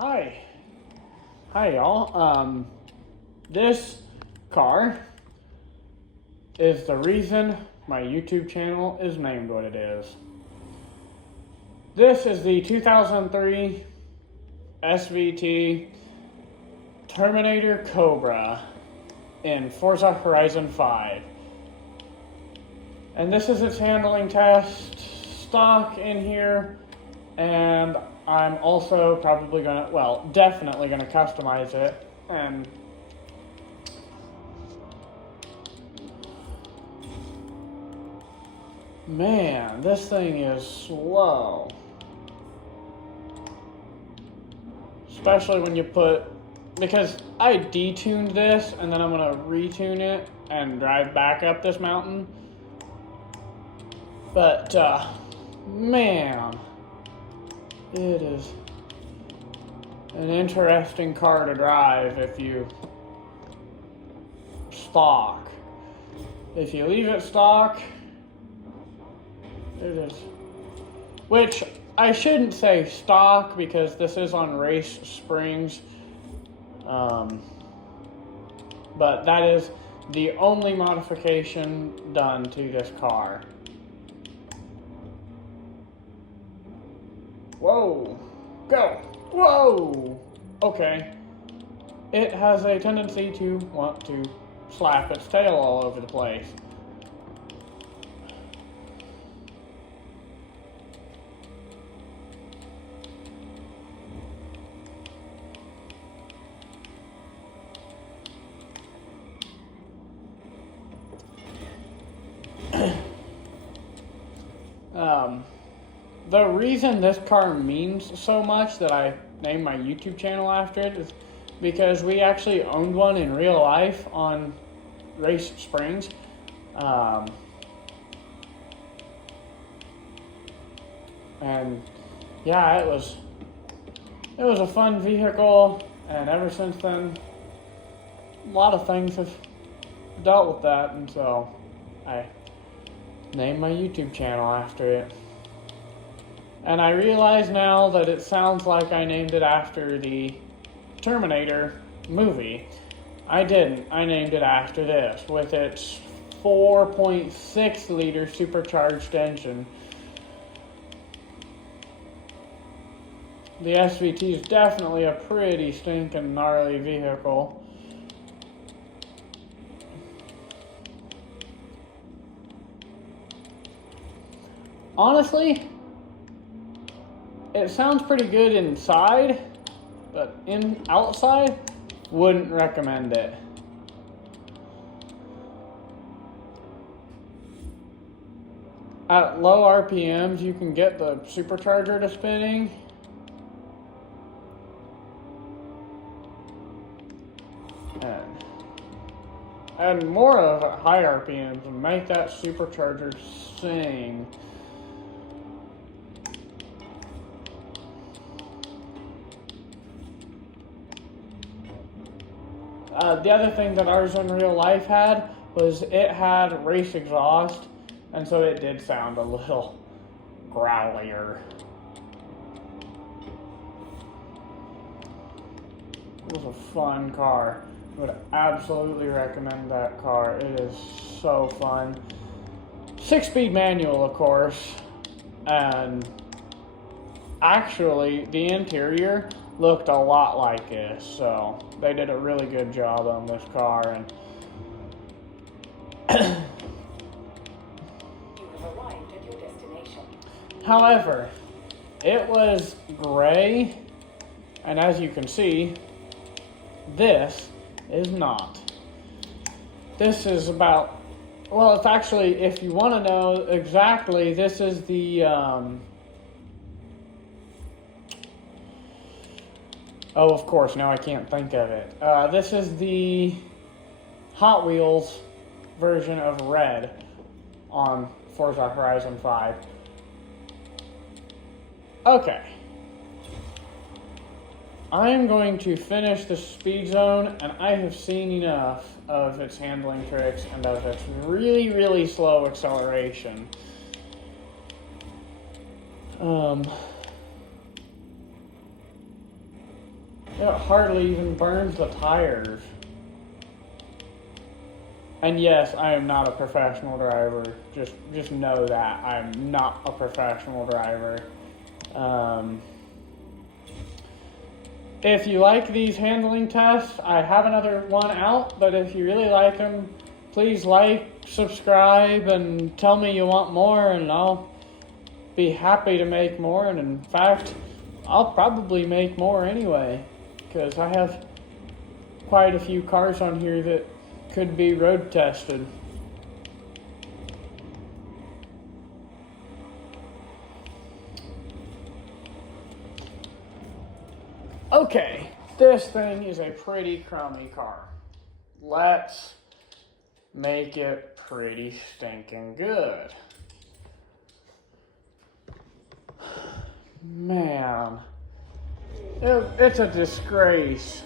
Hi. Hi, y'all. This car is the reason my YouTube channel is named what it is. This is the 2003 SVT Terminator Cobra in Forza Horizon 5. And this is its handling test, stock in here, and I'm also probably definitely gonna customize it. And man, this thing is slow. Especially when you because I detuned this and then I'm gonna retune it and drive back up this mountain. But, man, it is an interesting car to drive if you stock. If you leave it stock, it is, which I shouldn't say stock because this is on race springs, but that is the only modification done to this car. Whoa, go, whoa, okay. It has a tendency to want to slap its tail all over the place. The reason this car means so much that I named my YouTube channel after it is because we actually owned one in real life on Race Springs. And yeah, it was a fun vehicle, and ever since then, a lot of things have dealt with that, and so I named my YouTube channel after it. And I realize now that it sounds like I named it after the Terminator movie. I didn't. I named it after this, with its 4.6 liter supercharged engine. The SVT is definitely a pretty stinking gnarly vehicle. Honestly, it sounds pretty good inside, but outside, wouldn't recommend it. At low RPMs, you can get the supercharger to spinning. And more of at high RPMs and make that supercharger sing. The other thing that ours in real life had was it had race exhaust, and so it did sound a little growlier. It was a fun car. I would absolutely recommend that car. It is so fun. 6-speed manual, of course, and actually the interior looked a lot like this, so they did a really good job on this car. And you have arrived at your destination. However, it was gray, and as you can see, this is not. This is about, well, it's actually, if you want to know exactly, this is the oh, of course, now I can't think of it. This is the Hot Wheels version of red on Forza Horizon 5. Okay. I am going to finish the speed zone, and I have seen enough of its handling tricks and of its really, really slow acceleration. It hardly even burns the tires. And yes, I am not a professional driver. Just know that I'm not a professional driver. If you like these handling tests, I have another one out, but if you really like them, please like, subscribe, and tell me you want more, and I'll be happy to make more. And in fact, I'll probably make more anyway, because I have quite a few cars on here that could be road tested. Okay, this thing is a pretty crummy car. Let's make it pretty stinking good. Man, it's a disgrace.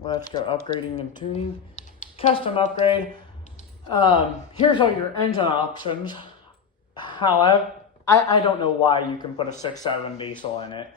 Let's go upgrading and tuning. Custom upgrade. Here's all your engine options. However, I don't know why you can put a 6.7 diesel in it.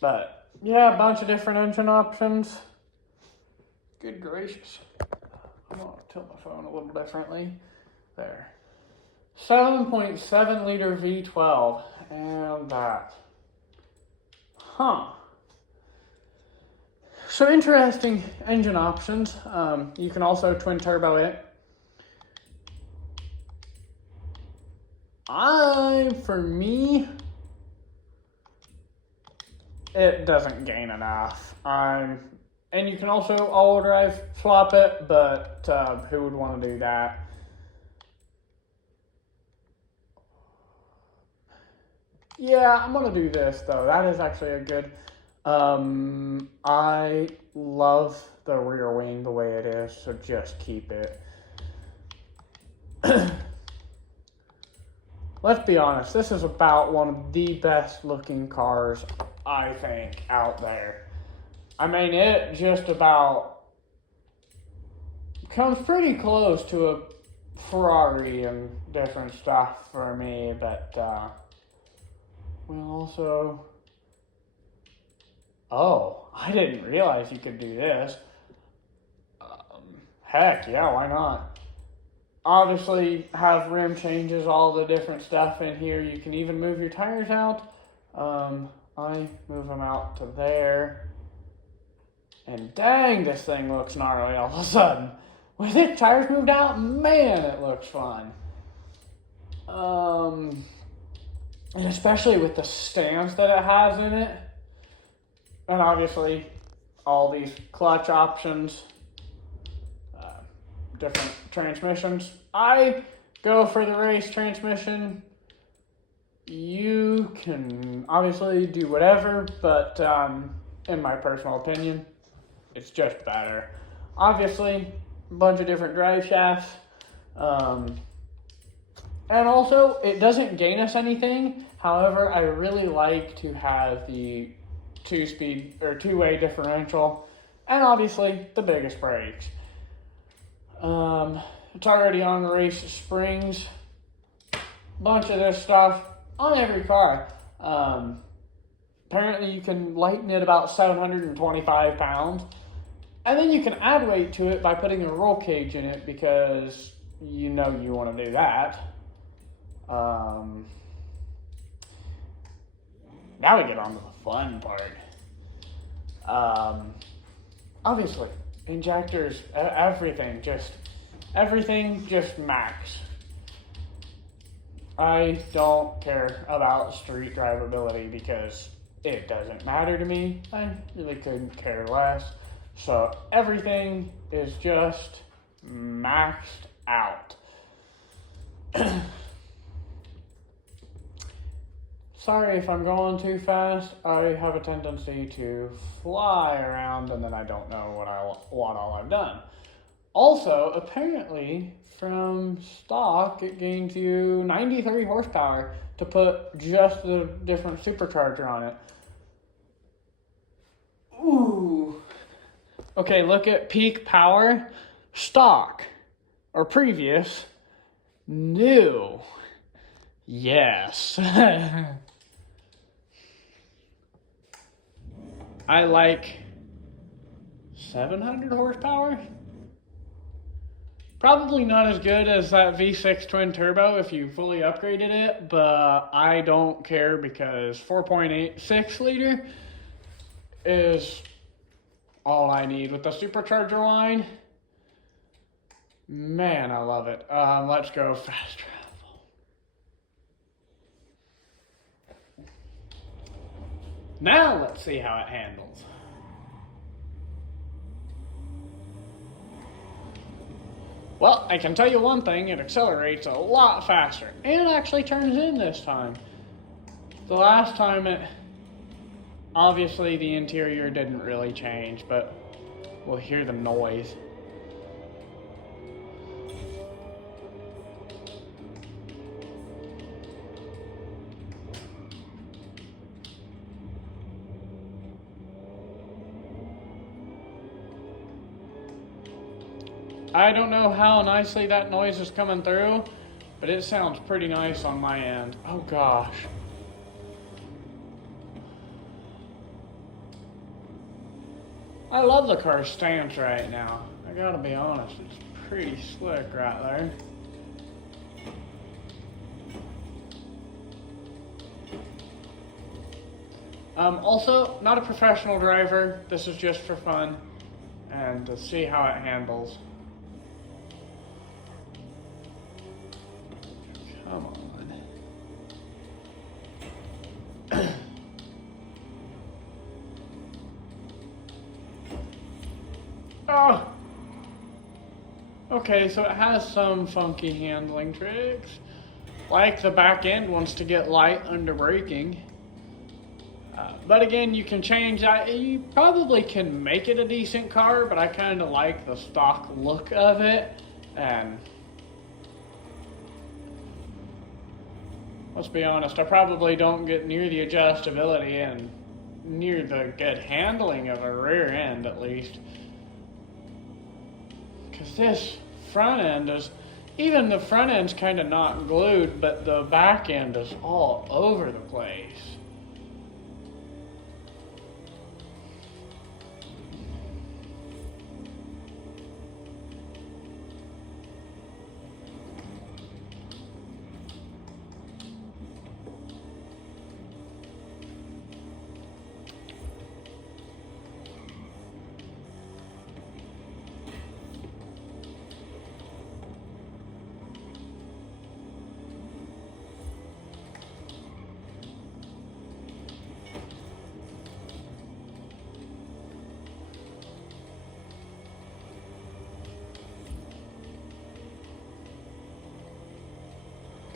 But yeah, a bunch of different engine options. Good gracious. I'm gonna tilt my phone a little differently. There. 7.7 liter V12 and that. Huh. So interesting engine options. You can also twin turbo it. For me, it doesn't gain enough. And you can also all drive swap it, but who would want to do that? Yeah, I'm gonna do this though. That is actually a good. I love the rear wing the way it is, so just keep it. Let's be honest, this is about one of the best looking cars, I think, out there. I mean, it just about comes pretty close to a Ferrari and different stuff for me, but, we'll also... Oh, I didn't realize you could do this. Heck, yeah, why not? Obviously, have rim changes, all the different stuff in here. You can even move your tires out. I move them out to there. And dang, this thing looks gnarly all of a sudden. With its tires moved out, man, it looks fun. And especially with the stance that it has in it. And obviously, all these clutch options, different transmissions. I go for the race transmission. You can obviously do whatever, but in my personal opinion, it's just better. Obviously, a bunch of different drive shafts. And also, it doesn't gain us anything. However, I really like to have the two-way differential, and obviously the biggest brakes. It's already on race springs. Bunch of this stuff on every car. Apparently you can lighten it about 725 pounds, and then you can add weight to it by putting a roll cage in it, because you know you want to do that. Now we get on to the fun part. Obviously, injectors, everything just max. I don't care about street drivability because it doesn't matter to me. I really couldn't care less. So everything is just maxed out. Sorry if I'm going too fast. I have a tendency to fly around and then I don't know what all I've done. Also, apparently, from stock, it gains you 93 horsepower to put just the different supercharger on it. Ooh. Okay, look at peak power. Stock. or previous. New. Yes. I like 700 horsepower. Probably not as good as that V6 twin turbo if you fully upgraded it, but I don't care because 4.86 liter is all I need with the supercharger line. Man, I love it. Let's go fast travel. Now let's see how it handles. Well, I can tell you one thing, it accelerates a lot faster, and it actually turns in this time. The last time obviously the interior didn't really change, but we'll hear the noise. I don't know how nicely that noise is coming through, but it sounds pretty nice on my end. Oh gosh. I love the car's stance right now. I gotta be honest, it's pretty slick right there. Also, not a professional driver. This is just for fun and to see how it handles. Come on. Oh! Okay, so it has some funky handling tricks. Like the back end wants to get light under braking. But again, you can change that. You probably can make it a decent car, but I kind of like the stock look of it. And let's be honest, I probably don't get near the adjustability and near the good handling of a rear end, at least. Because this front end is, even the front end's kind of not glued, but the back end is all over the place.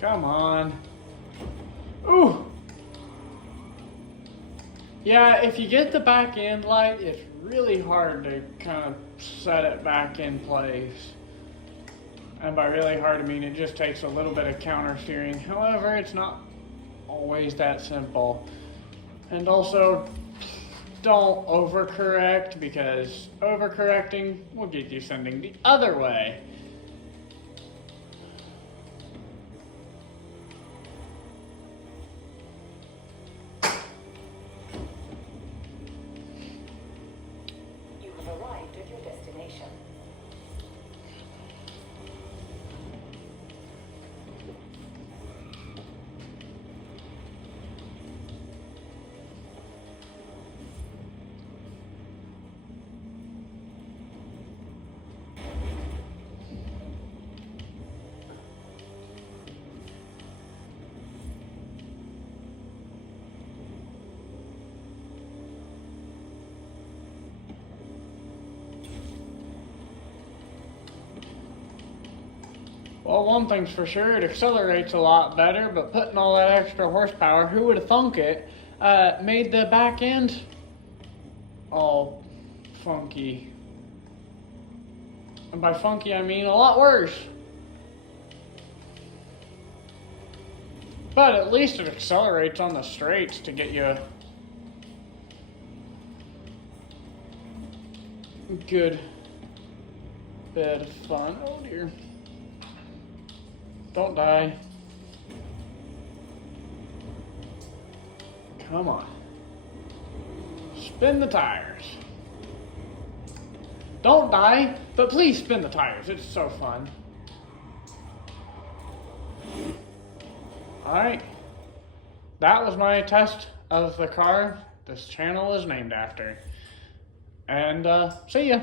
Come on. Ooh! Yeah, if you get the back end light, it's really hard to kind of set it back in place. And by really hard, I mean it just takes a little bit of counter steering. However, it's not always that simple. And also, don't overcorrect, because overcorrecting will get you sending the other way. Arrived at your destination. Well, one thing's for sure, it accelerates a lot better, but putting all that extra horsepower, who would have thunk it, made the back end all funky. And by funky, I mean a lot worse. But at least it accelerates on the straights to get you a good bit of fun. Oh dear. Don't die. Come on. Spin the tires. Don't die, but please spin the tires. It's so fun. Alright. That was my test of the car this channel is named after. And see ya.